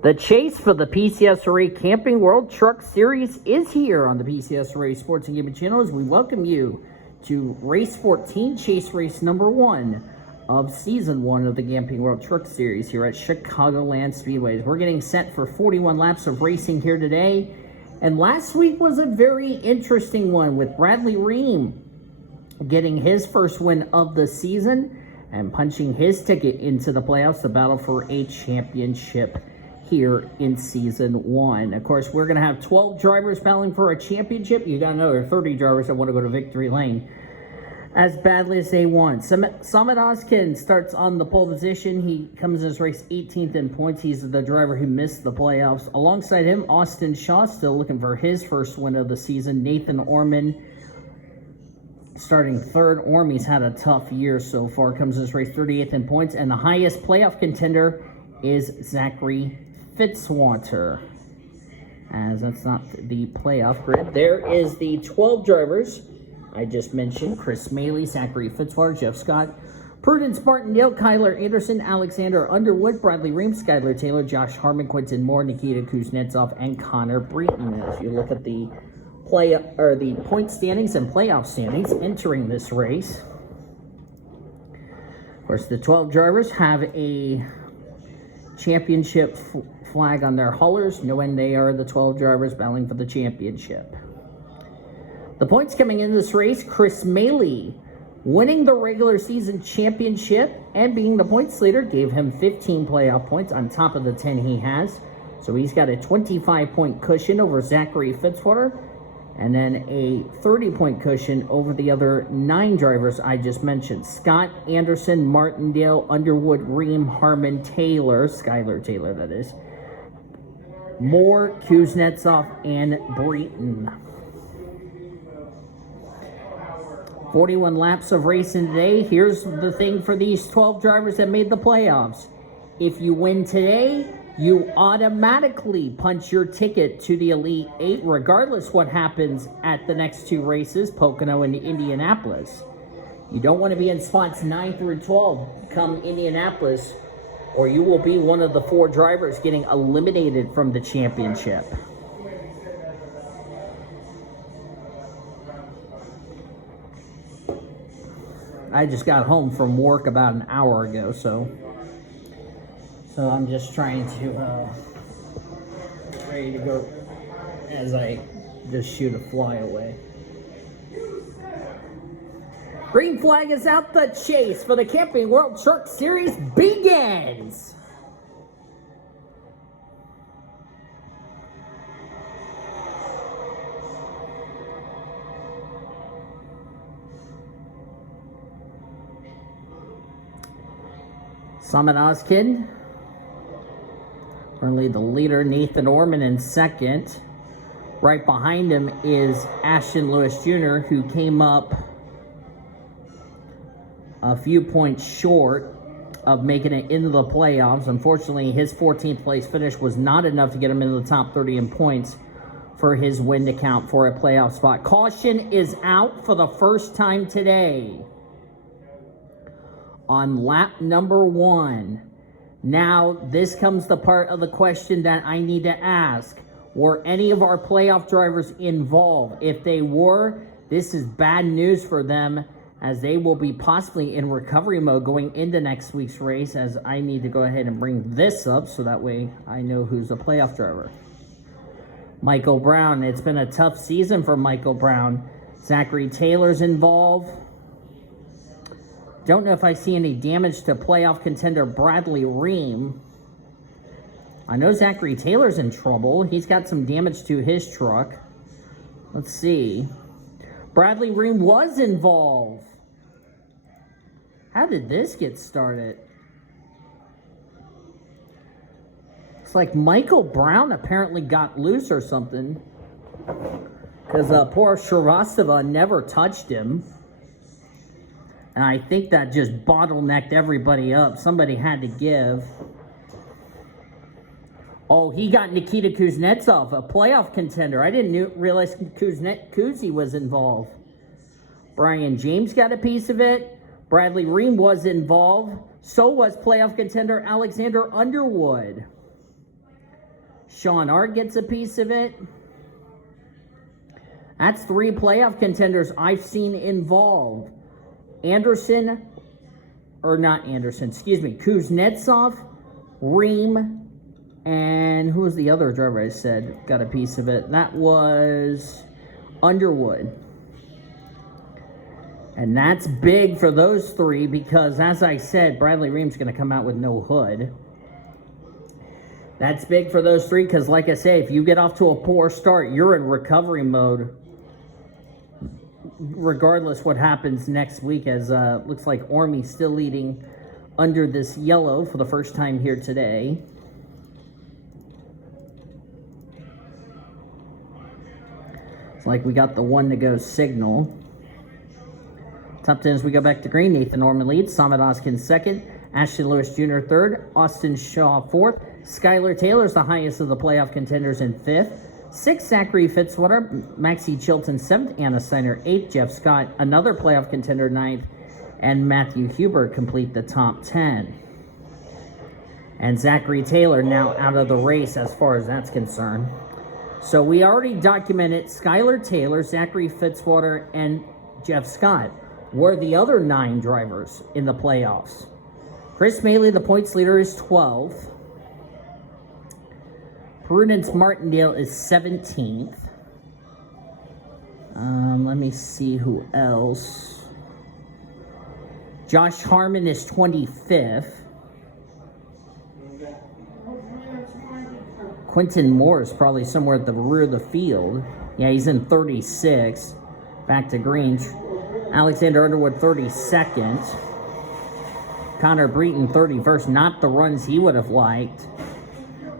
The chase for the PCSRA Camping World Truck Series is here on the PCSRA Sports and Gaming Channel as we welcome you to Race 14, Chase Race number 1 of Season 1 of the Camping World Truck Series here at Chicagoland Speedways. We're getting set for 41 laps of racing here today, and last week was a very interesting one with Bradley Ream getting his first win of the season and punching his ticket into the playoffs, the battle for a championship here in Season 1. Of course, we're going to have 12 drivers battling for a championship. You got another 30 drivers that want to go to victory lane as badly as they want. Samit Oskin starts on the pole position. He comes in his race 18th in points. He's the driver who missed the playoffs. Alongside him, Austin Shaw still looking for his first win of the season. Nathan Orman starting third. Ormy's had a tough year so far. Comes in his race 38th in points. And the highest playoff contender is Zachary Fitzwater, as that's not the playoff grid. There is the 12 drivers I just mentioned: Chris Maley, Zachary Fitzwater, Jeff Scott, Prudence Martindale, Kyler Anderson, Alexander Underwood, Bradley Ream, Skylar Taylor, Josh Harmon, Quentin Moore, Nikita Kuznetsov, and Connor Breton. As you look at the the point standings and playoff standings entering this race, of course, the 12 drivers have a championship flag on their haulers, knowing they are the 12 drivers battling for the championship. The points coming in this race: Chris Maley winning the regular season championship and being the points leader gave him 15 playoff points on top of the 10 he has. So he's got a 25-point cushion over Zachary Fitzwater, and then a 30-point cushion over the other 9 drivers I just mentioned: Scott, Anderson, Martindale, Underwood, Ream, Harmon, Taylor, Skylar Taylor, that is, Moore, Kuznetsov, and Breton. 41 laps of racing today. Here's the thing for these 12 drivers that made the playoffs: if you win today, you automatically punch your ticket to the Elite 8, regardless what happens at the next 2 races, Pocono and Indianapolis. You don't want to be in spots 9 through 12 come Indianapolis, or you will be one of the 4 drivers getting eliminated from the championship. I just got home from work about an hour ago, so I'm just trying to ready to go as I just shoot a fly away. Green flag is out. The chase for the Camping World Truck Series begins. Samit Oskin, currently the leader. Nathan Orman in second. Right behind him is Ashton Lewis Jr., who came up a few points short of making it into the playoffs. Unfortunately, his 14th place finish was not enough to get him into the top 30 in points for his win to count for a playoff spot. Caution is out for the first time today on lap number 1. Now, this comes the part of the question that I need to ask. Were any of our playoff drivers involved? If they were, this is bad news for them, as they will be possibly in recovery mode going into next week's race, as I need to go ahead and bring this up so that way I know who's a playoff driver. Michael Brown. It's been a tough season for Michael Brown. Zachary Taylor's involved. Don't know if I see any damage to playoff contender Bradley Ream. I know Zachary Taylor's in trouble. He's got some damage to his truck. Let's see. Bradley Ream was involved. How did this get started? It's like Michael Brown apparently got loose or something, because poor Shrivastava never touched him. And I think that just bottlenecked everybody up. Somebody had to give. Oh, he got Nikita Kuznetsov, a playoff contender. I didn't realize Kuzi was involved. Brian James got a piece of it. Bradley Ream was involved. So was playoff contender Alexander Underwood. Sean Art gets a piece of it. That's 3 playoff contenders I've seen involved. Kuznetsov, Ream, and who was the other driver I said got a piece of it? That was Underwood. And that's big for those 3 because, as I said, Bradley Ream's going to come out with no hood. That's big for those 3 because, like I say, if you get off to a poor start, you're in recovery mode regardless what happens next week, as looks like Ormy's still leading under this yellow for the first time here today. It's like we got the 1 to go signal. Top 10 as we go back to green. Nathan Norman leads. Samad Oskins second. Ashton Lewis Jr. third. Austin Shaw fourth. Skylar Taylor's the highest of the playoff contenders in fifth. 6th, Zachary Fitzwater. Maxie Chilton 7th. Anna Steiner 8th. Jeff Scott, another playoff contender, 9th. And Matthew Huber complete the top 10. And Zachary Taylor now out of the race as far as that's concerned. So we already documented Skylar Taylor, Zachary Fitzwater, and Jeff Scott were the other 9 drivers in the playoffs. Chris Maley, the points leader, is 12th. Prudence Martindale is 17th. Let me see who else. Josh Harmon is 25th. Quentin Moore is probably somewhere at the rear of the field. Yeah, he's in 36th. Back to green. Alexander Underwood 32nd. Connor Breton 31st. Not the runs he would have liked.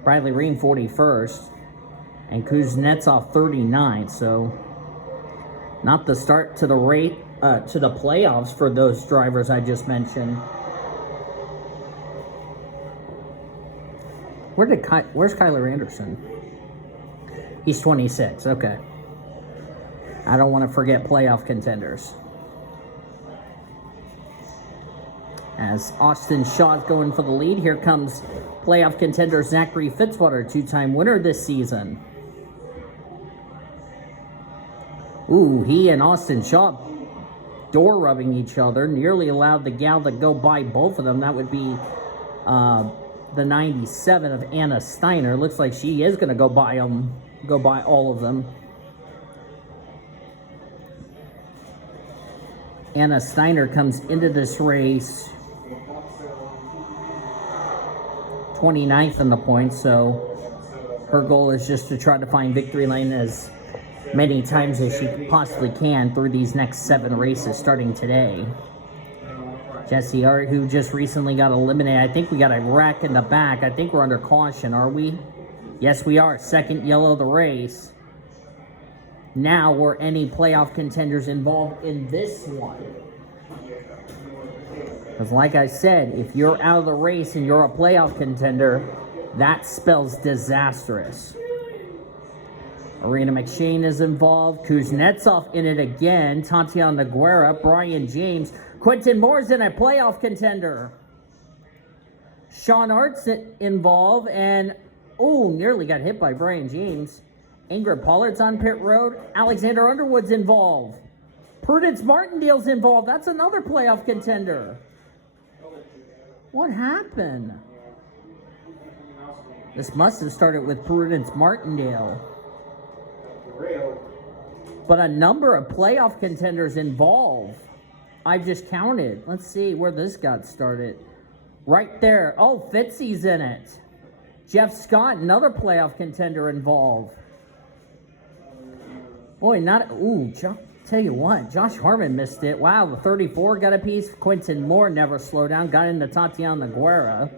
Bradley Ream 41st. And Kuznetsov 39th. So not the start to the playoffs for those drivers I just mentioned. Where's Kyler Anderson? He's 26. Okay. I don't want to forget playoff contenders. As Austin Shaw's going for the lead, here comes playoff contender Zachary Fitzwater, 2-time winner this season. Ooh, he and Austin Shaw door rubbing each other, nearly allowed the gal to go by both of them. That would be the 97 of Anna Steiner. Looks like she is going to go by all of them. Anna Steiner comes into this race 29th in the points, so her goal is just to try to find victory lane as many times as she possibly can through these next 7 races starting today. Jesse Art, who just recently got eliminated. I think we got a wreck in the back. I think we're under caution, are we? Yes, we are. Second yellow of the race. Now, were any playoff contenders involved in this one? Because like I said, if you're out of the race and you're a playoff contender, that spells disastrous. Arena McShane is involved. Kuznetsov in it again. Tatiana Guerra, Brian James. Quentin Moore's in a playoff contender. Sean Art's involved, and nearly got hit by Brian James. Ingrid Pollard's on pit road. Alexander Underwood's involved. Prudence Martindale's involved. That's another playoff contender. What happened? This must have started with Prudence Martindale. But a number of playoff contenders involved. I've just counted. Let's see where this got started. Right there. Oh, Fitzy's in it. Jeff Scott, another playoff contender involved. Boy, tell you what, Josh Harmon missed it. Wow, the 34 got a piece. Quentin Moore never slowed down. Got into Tatiana Guerra.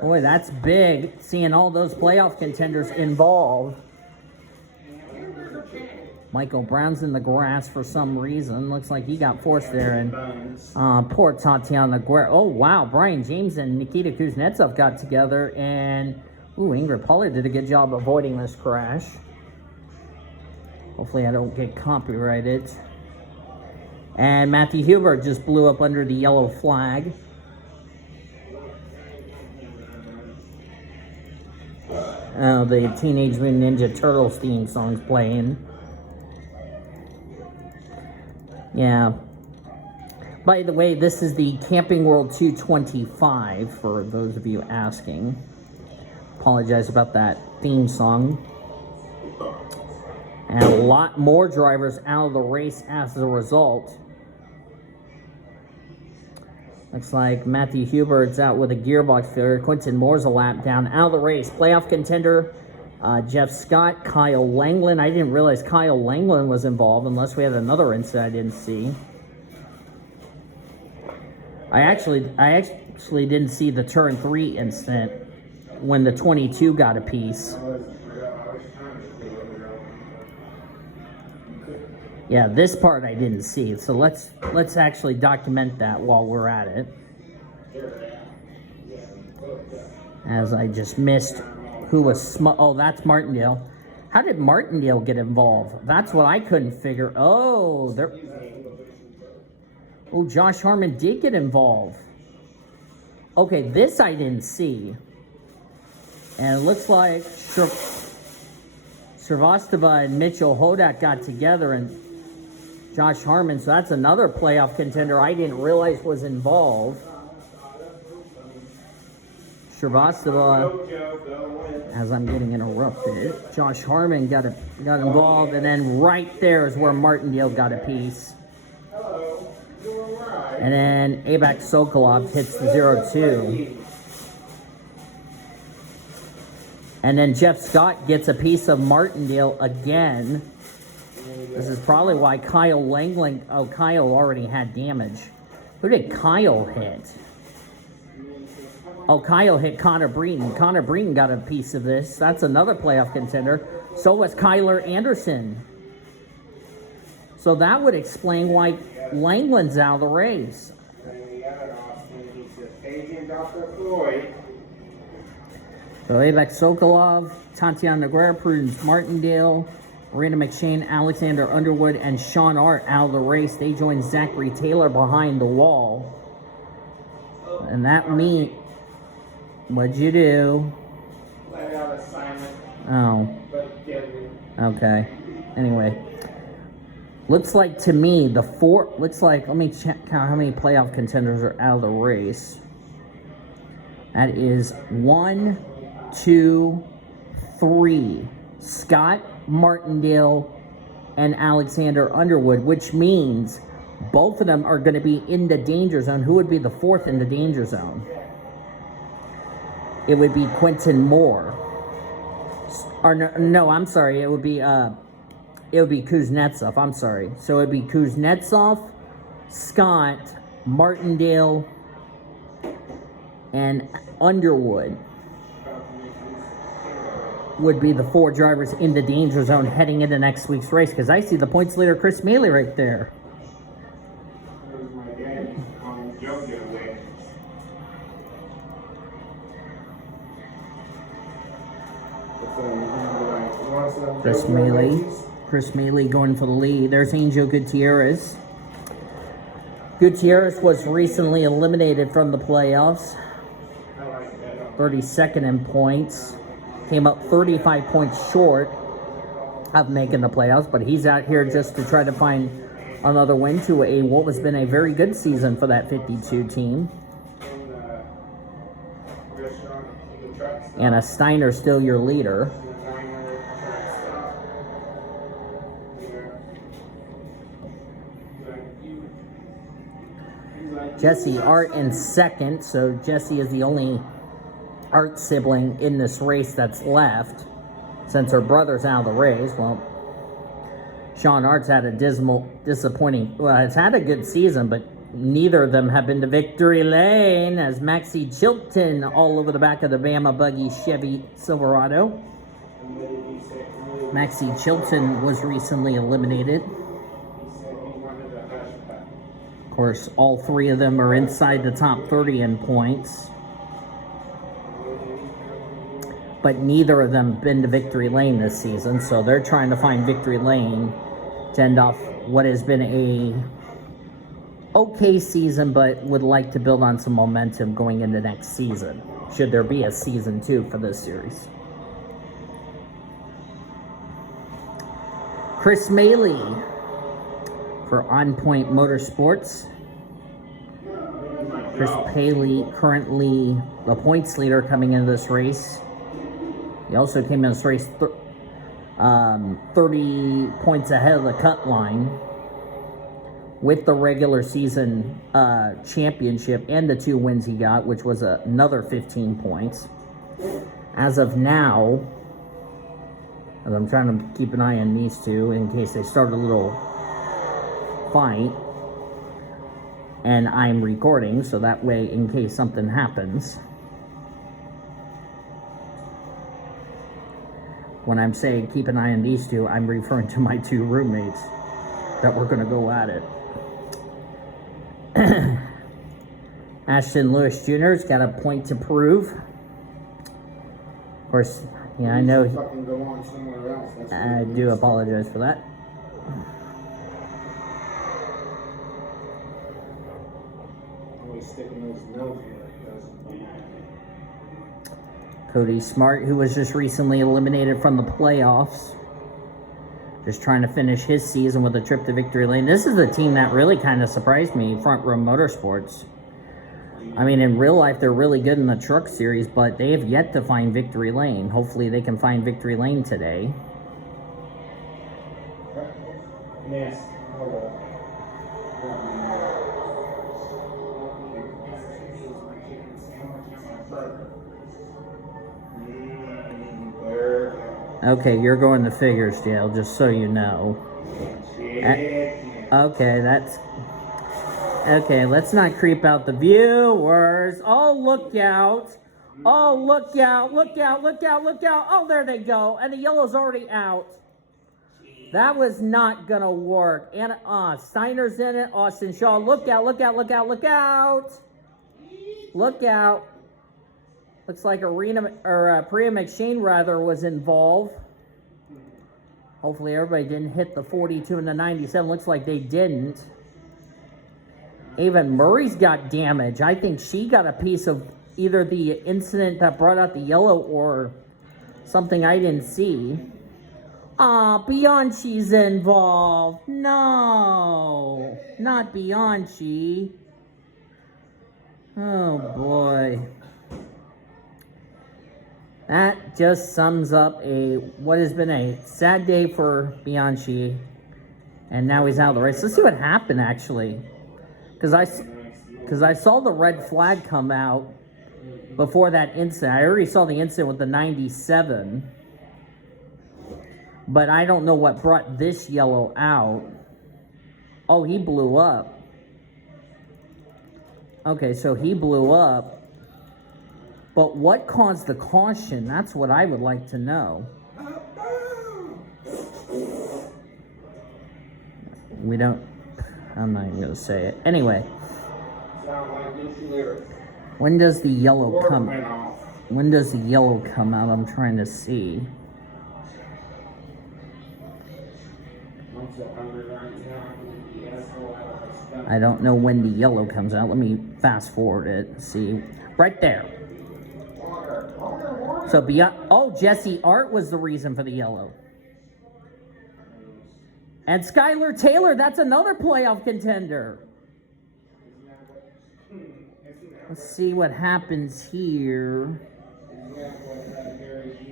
Boy, that's big, seeing all those playoff contenders involved. Michael Brown's in the grass for some reason. Looks like he got forced there. And poor Tatiana Guerra. Oh, wow. Brian James and Nikita Kuznetsov got together. And, Ingrid Pollard did a good job avoiding this crash. Hopefully I don't get copyrighted. And Matthew Huber just blew up under the yellow flag. Oh, the Teenage Mutant Ninja Turtles theme song's playing. Yeah. By the way, this is the Camping World 225, for those of you asking. Apologize about that theme song. And a lot more drivers out of the race as a result. Looks like Matthew Hubert's out with a gearbox failure. Quentin Moore's a lap down out of the race. Playoff contender, Jeff Scott, Kyle Langland. I didn't realize Kyle Langland was involved unless we had another incident I didn't see. I actually didn't see the turn 3 incident when the 22 got a piece. Yeah, this part I didn't see. So let's actually document that while we're at it. As I just missed who was oh, that's Martindale. How did Martindale get involved? That's what I couldn't figure. Oh, Josh Harmon did get involved. Okay, this I didn't see. And it looks like Srivastava and Mitchell Hodak got together, and Josh Harmon, so that's another playoff contender I didn't realize was involved. Srivastava, as I'm getting interrupted, Josh Harmon got involved, and then right there is where Martindale got a piece. And then Abak Sokolov hits the 0-2. And then Jeff Scott gets a piece of Martindale again. This is probably why Kyle Langland... Oh, Kyle already had damage. Who did Kyle hit? Oh, Kyle hit Connor Breeden. Connor Breeden got a piece of this. That's another playoff contender. So was Kyler Anderson. So that would explain why Langland's out of the race. So Abak Sokolov, Tatiana Noguera, Prudence Martindale, Miranda McShane, Alexander Underwood, and Sean Art out of the race. They join Zachary Taylor behind the wall. And that means... What'd you do? Let out assignment. Oh. Okay. Anyway. Looks like to me, let me count how many playoff contenders are out of the race. That is 1, 2, 3. Scott, Martindale, and Alexander Underwood, which means both of them are going to be in the danger zone. Who would be the fourth in the danger zone? It would be Quentin Moore. Or no, I'm sorry. It would be Kuznetsov. I'm sorry. So it would be Kuznetsov, Scott, Martindale, and Underwood would be the 4 drivers in the danger zone heading into next week's race, because I see the points leader Chris Maley right there. Chris Maley going for the lead. There's Angel Gutierrez. Gutierrez was recently eliminated from the playoffs. 32nd in points. Came up 35 points short of making the playoffs, but he's out here just to try to find another win to what has been a very good season for that 52 team. Anna Steiner still your leader. Jesse Art in second, so Jesse is the only Art sibling in this race that's left, since her brother's out of the race. Well, Sean Art's had a disappointing, it's had a good season, but neither of them have been to victory lane, as Maxie Chilton all over the back of the Bama Buggy Chevy Silverado. Maxie Chilton was recently eliminated. Of course, all 3 of them are inside the top 30 in points. But neither of them been to victory lane this season, so they're trying to find victory lane to end off what has been a okay season, but would like to build on some momentum going into next season, should there be a season 2 for this series. Chris Maley for On Point Motorsports. Chris Paley, currently the points leader coming into this race. He also came in this race 30 points ahead of the cut line with the regular season championship and the 2 wins he got, which was another 15 points. As of now, as I'm trying to keep an eye on these two in case they start a little fight, and I'm recording so that way in case something happens. When I'm saying keep an eye on these two, I'm referring to my 2 roommates that were going to go at it. Ashton Lewis Jr.'s got a point to prove. Of course, yeah, I know. I do apologize for that. Cody Smart, who was just recently eliminated from the playoffs, just trying to finish his season with a trip to victory lane. This is a team that really kind of surprised me, Front Row Motorsports. I mean, in real life, they're really good in the truck series, but they have yet to find victory lane. Hopefully, they can find victory lane today. Yes. Okay, you're going to figures, Dale, just so you know. Okay, that's... Okay, let's not creep out the viewers. Oh, look out. Oh, look out, look out, look out, look out. Oh, there they go. And the yellow's already out. That was not going to work. And Steiner's in it. Austin Shaw, look out, look out, look out, look out. Look out. Looks like Priya McShane, rather, was involved. Hopefully everybody didn't hit the 42 and the 97. Looks like they didn't. Ava Murray's got damage. I think she got a piece of either the incident that brought out the yellow or something I didn't see. Bianchi's involved. No, not Bianchi. Oh, boy. That just sums up what has been a sad day for Bianchi. And now he's out of the race. Let's see what happened, actually. Because I saw the red flag come out before that incident. I already saw the incident with the 97. But I don't know what brought this yellow out. Oh, he blew up. Okay, so he blew up. But what caused the caution? That's what I would like to know. I'm not even going to say it. Anyway. When does the yellow come? When does the yellow come out? I'm trying to see. I don't know when the yellow comes out. Let me fast forward it. See. Right there. So Jesse Art was the reason for the yellow. And Skylar Taylor, that's another playoff contender. Let's see what happens here.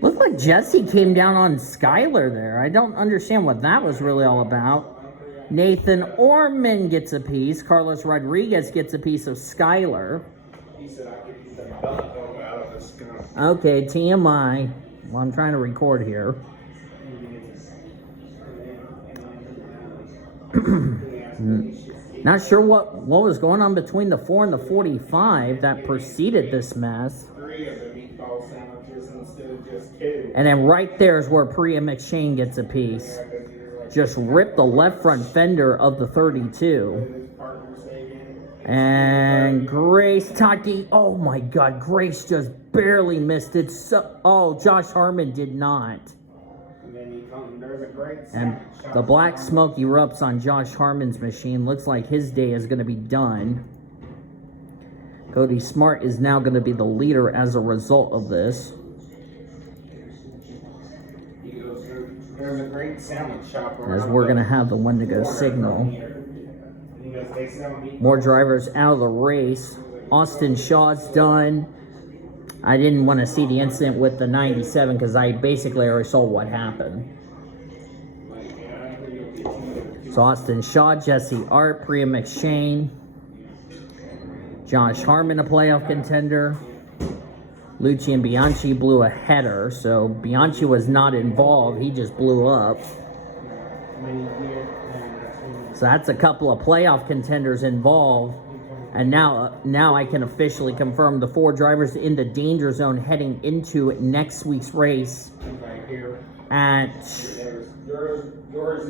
Looks like Jesse came down on Skylar there. I don't understand what that was really all about. Nathan Orman gets a piece. Carlos Rodriguez gets a piece of Skylar. Okay, TMI. Well, I'm trying to record here. Not sure what was going on between the 4 and the 45 that preceded this mess. And then right there is where Priya McShane gets a piece. Just ripped the left front fender of the 32. And Grace Taki, oh my God, Grace just barely missed it. Josh Harmon did not. And the black smoke erupts on Josh Harmon's machine. Looks like his day is going to be done. Cody Smart is now going to be the leader as a result of this. There's a great sandwich shop. As we're going to have the Wendigo signal. More drivers out of the race. Austin Shaw's done. I didn't want to see the incident with the 97 because I basically already saw what happened. So Austin Shaw, Jesse Art, Priya McShane, Josh Harmon, a playoff contender. Lucian Bianchi blew a header, so Bianchi was not involved. He just blew up. So that's a couple of playoff contenders involved. And now I can officially confirm the 4 drivers in the danger zone heading into next week's race at...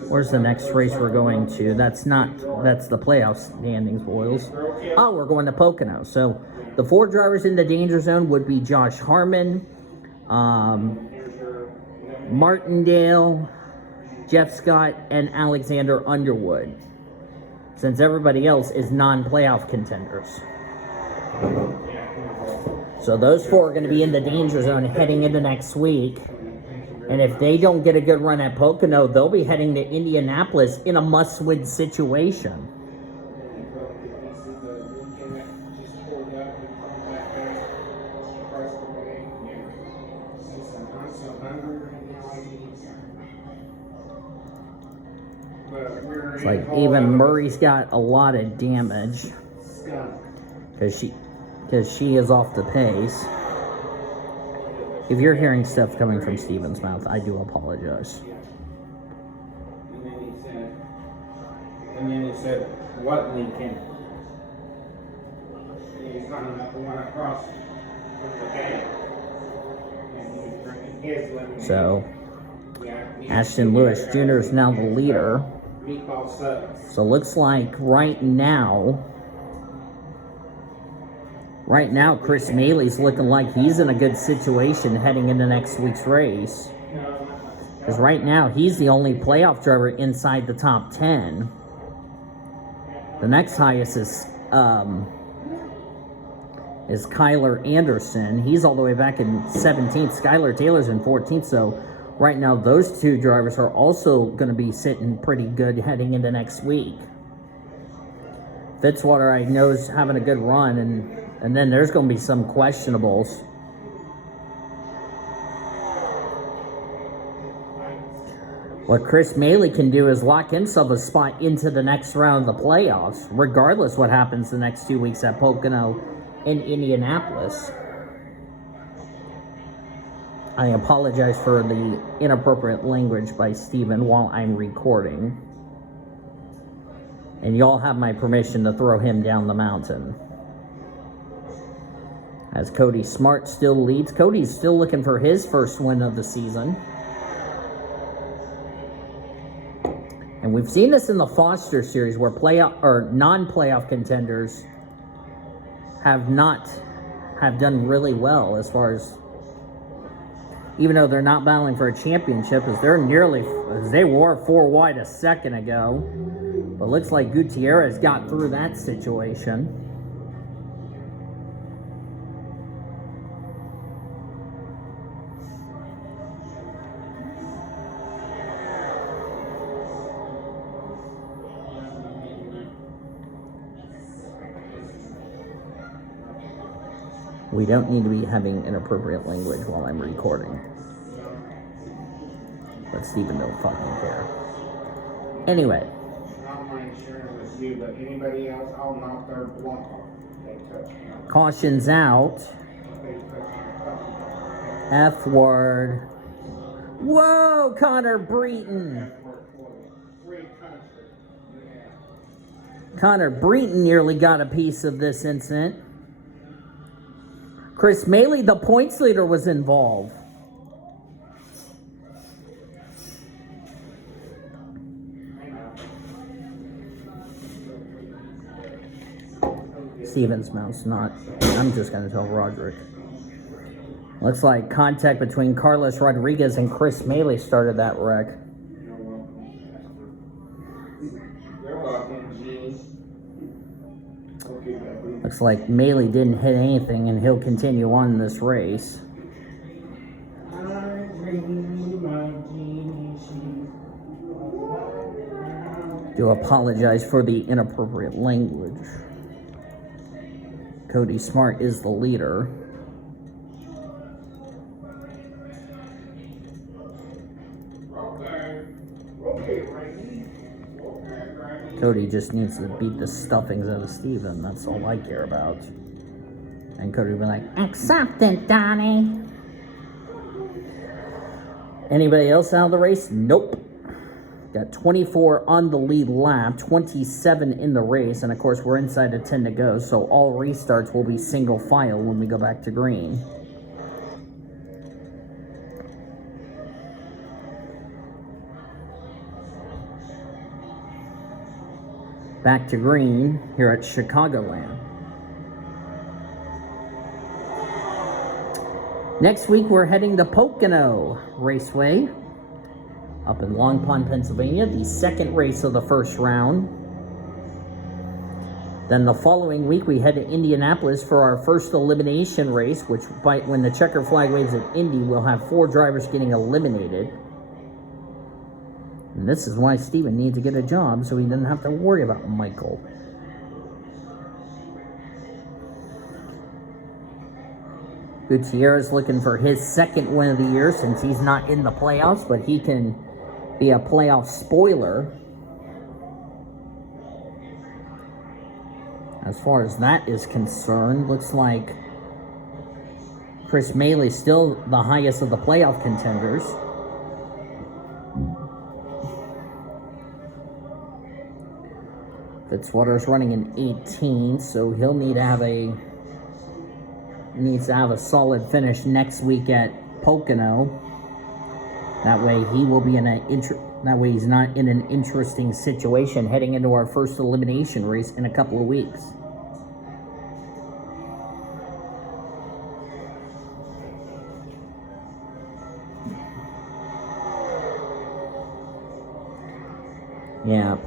Where's the next race we're going to? That's the playoff standings, boys. Oh, we're going to Pocono. So the 4 drivers in the danger zone would be Josh Harmon, Martindale, Jeff Scott, and Alexander Underwood, since everybody else is non-playoff contenders. So those 4 are going to be in the danger zone heading into next week. And if they don't get a good run at Pocono, they'll be heading to Indianapolis in a must-win situation. It's like even Murray's got a lot of damage because she is off the pace. If you're hearing stuff coming from Steven's mouth, I do apologize. And then he said, what Lincoln? He's talking about the one across the gate. And he's drinking his lemonade. So, Ashton Lewis Jr. is now the leader. So looks like right now, Chris Maley's looking like he's in a good situation heading into next week's race. Because right now, he's the only playoff driver inside the top 10. The next highest is Kyler Anderson. He's all the way back in 17th. Skylar Taylor's in 14th. So right now, those 2 drivers are also going to be sitting pretty good heading into next week. Fitzwater, I know, is having a good run, and then there's going to be some questionables. What Chris Maley can do is lock himself a spot into the next round of the playoffs, regardless what happens the next 2 weeks at Pocono and Indianapolis. I apologize for the inappropriate language by Steven while I'm recording. And y'all have my permission to throw him down the mountain. As Cody Smart still leads. Cody's still looking for his first win of the season. And we've seen this in the Foster Series where playoff or non-playoff contenders have done really well as far as, even though they're not battling for a championship, as they were 4 wide a second ago. But looks like Gutierrez got through that situation. We don't need to be having inappropriate language while I'm recording. But Steven don't fucking care. Anyway. You, but anybody else, I'll knock their blunt off. Caution's out. F word. Whoa, Connor Breton. Connor Breton nearly got a piece of this incident. Chris Maley, the points leader, was involved. Steven's mouth's not. I'm just going to tell Roderick. Looks like contact between Carlos Rodriguez and Chris Maley started that wreck. Looks like Maley didn't hit anything and he'll continue on in this race. Do apologize for the inappropriate language. Cody Smart is the leader. Cody just needs to beat the stuffings out of Steven. That's all I care about. And Cody will be like, accept it, Donnie. Anybody else out of the race? Nope. Got 24 on the lead lap, 27 in the race, and of course we're inside of 10 to go, so all restarts will be single file when we go back to green. Back to green here at Chicagoland. Next week we're heading to Pocono Raceway up in Long Pond, Pennsylvania, the second race of the first round. Then the following week we head to Indianapolis for our first elimination race, which when the checker flag waves at Indy, we'll have 4 drivers getting eliminated. And this is why Steven needs to get a job so he doesn't have to worry about Michael. Gutierrez looking for his second win of the year since he's not in the playoffs, but he can be a playoff spoiler. As far as that is concerned, looks like Chris Maley's still the highest of the playoff contenders. Fitzwater's running an 18, so he'll need to have needs to have a solid finish next week at Pocono. That way he will be in that way he's not in an interesting situation heading into our first elimination race in a couple of weeks. Yeah,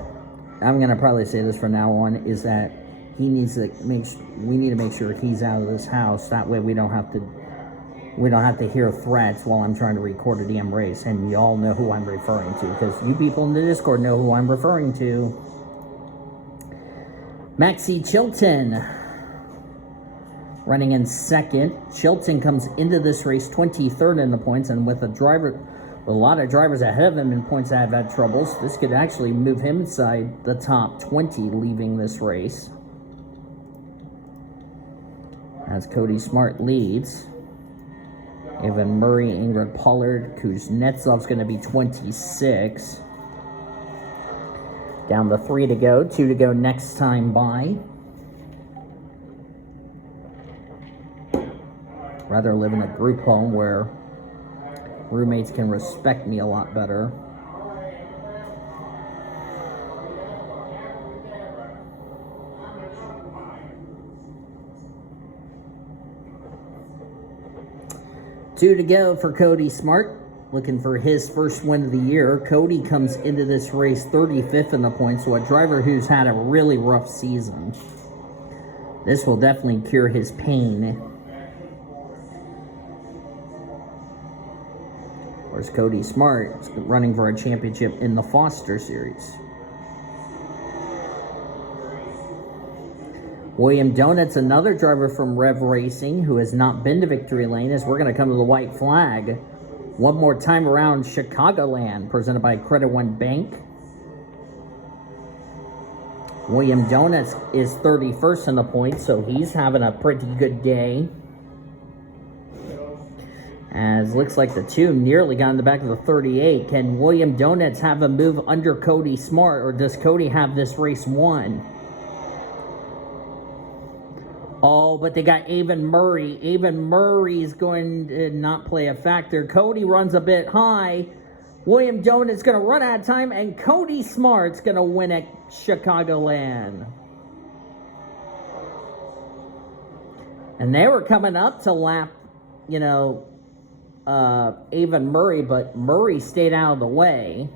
I'm gonna probably say this from now on, is that we need to make sure he's out of this house. That way we don't have to hear threats while I'm trying to record a damn race. And you all know who I'm referring to, because you people in the Discord know who I'm referring to. Maxie Chilton running in second. Chilton comes into this race 23rd in the points, and with a lot of drivers ahead of him in points that have had troubles, this could actually move him inside the top 20 leaving this race. As Cody Smart leads. Evan Murray, Ingrid Pollard, Kuznetsov's going to be 26. Down to 3 to go, 2 to go next time by. Rather live in a group home where roommates can respect me a lot better. Two to go for Cody Smart, looking for his first win of the year. Cody comes into this race 35th in the points, so a driver who's had a really rough season. This will definitely cure his pain. Whereas Cody Smart is running for a championship in the Foster Series. William Donut's another driver from Rev Racing who has not been to Victory Lane, as we're going to come to the white flag one more time around Chicagoland, presented by Credit One Bank. William Donuts is 31st in the points, so he's having a pretty good day. As looks like the two nearly got in the back of the 38. Can William Donuts have a move under Cody Smart, or does Cody have this race won? Oh, but they got Avon Murray. Avon Murray's going to not play a factor. Cody runs a bit high. William Donut's going to run out of time, and Cody Smart's going to win at Chicagoland. And they were coming up to lap, Avon Murray, but Murray stayed out of the way.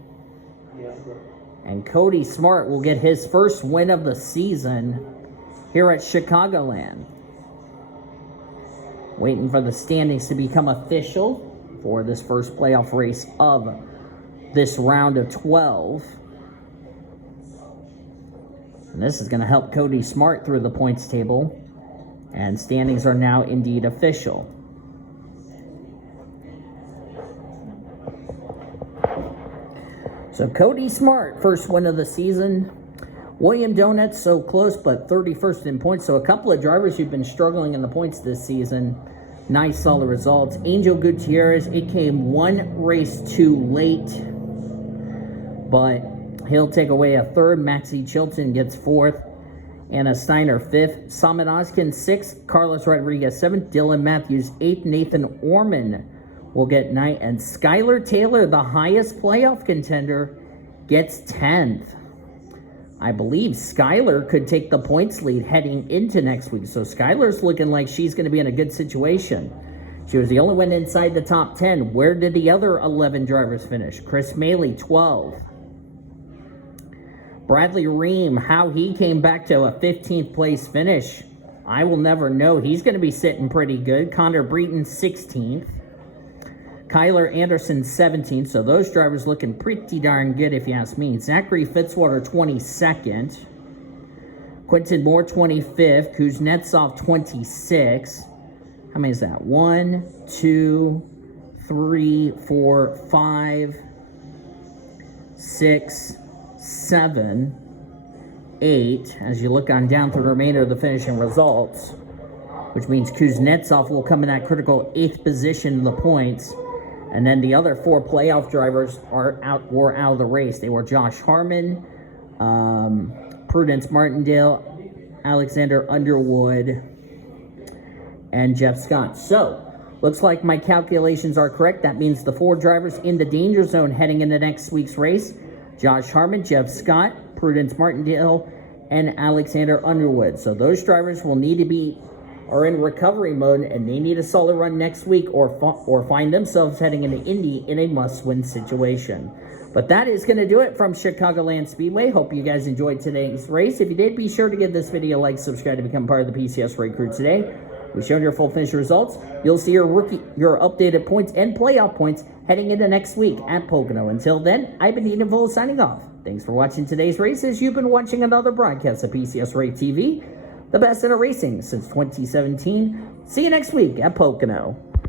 And Cody Smart will get his first win of the season here at Chicagoland. Waiting for the standings to become official for this first playoff race of this round of 12. And this is going to help Cody Smart through the points table. And standings are now indeed official. So Cody Smart, first win of the season. William Donut, so close, but 31st in points. So a couple of drivers who've been struggling in the points this season. Nice, solid results. Angel Gutierrez, it came one race too late, but he'll take away a third. Maxie Chilton gets fourth. Anna Steiner, fifth. Samet Oskin, sixth. Carlos Rodriguez, seventh. Dylan Matthews, eighth. Nathan Orman will get ninth. And Skylar Taylor, the highest playoff contender, gets 10th. I believe Skylar could take the points lead heading into next week. So Skylar's looking like she's going to be in a good situation. She was the only one inside the top 10. Where did the other 11 drivers finish? Chris Maley, 12. Bradley Ream, how he came back to a 15th place finish, I will never know. He's going to be sitting pretty good. Connor Breton, 16th. Kyler Anderson, 17th. So those drivers looking pretty darn good, if you ask me. Zachary Fitzwater, 22nd. Quentin Moore, 25th. Kuznetsov, 26th. How many is that? 1, 2, 3, 4, 5, 6, 7, 8. As you look on down through the remainder of the finishing results, which means Kuznetsov will come in that critical 8th position in the points. And then the other 4 playoff drivers were out of the race. They were Josh Harmon, Prudence Martindale, Alexander Underwood, and Jeff Scott. So, looks like my calculations are correct. That means the 4 drivers in the danger zone heading into next week's race: Josh Harmon, Jeff Scott, Prudence Martindale, and Alexander Underwood. So those drivers will need to are in recovery mode, and they need a solid run next week or find themselves heading into Indy in a must-win situation. But that is going to do it from Chicagoland Speedway. Hope you guys enjoyed today's race. If you did, be sure to give this video a like, subscribe to become part of the PCSRA crew today. We've shown your full finish results. You'll see your updated points and playoff points heading into next week at Pocono. Until then, I've been Ian Full signing off. Thanks for watching today's races. You've been watching another broadcast of PCSRA TV, the best in racing since 2017. See you next week at Pocono.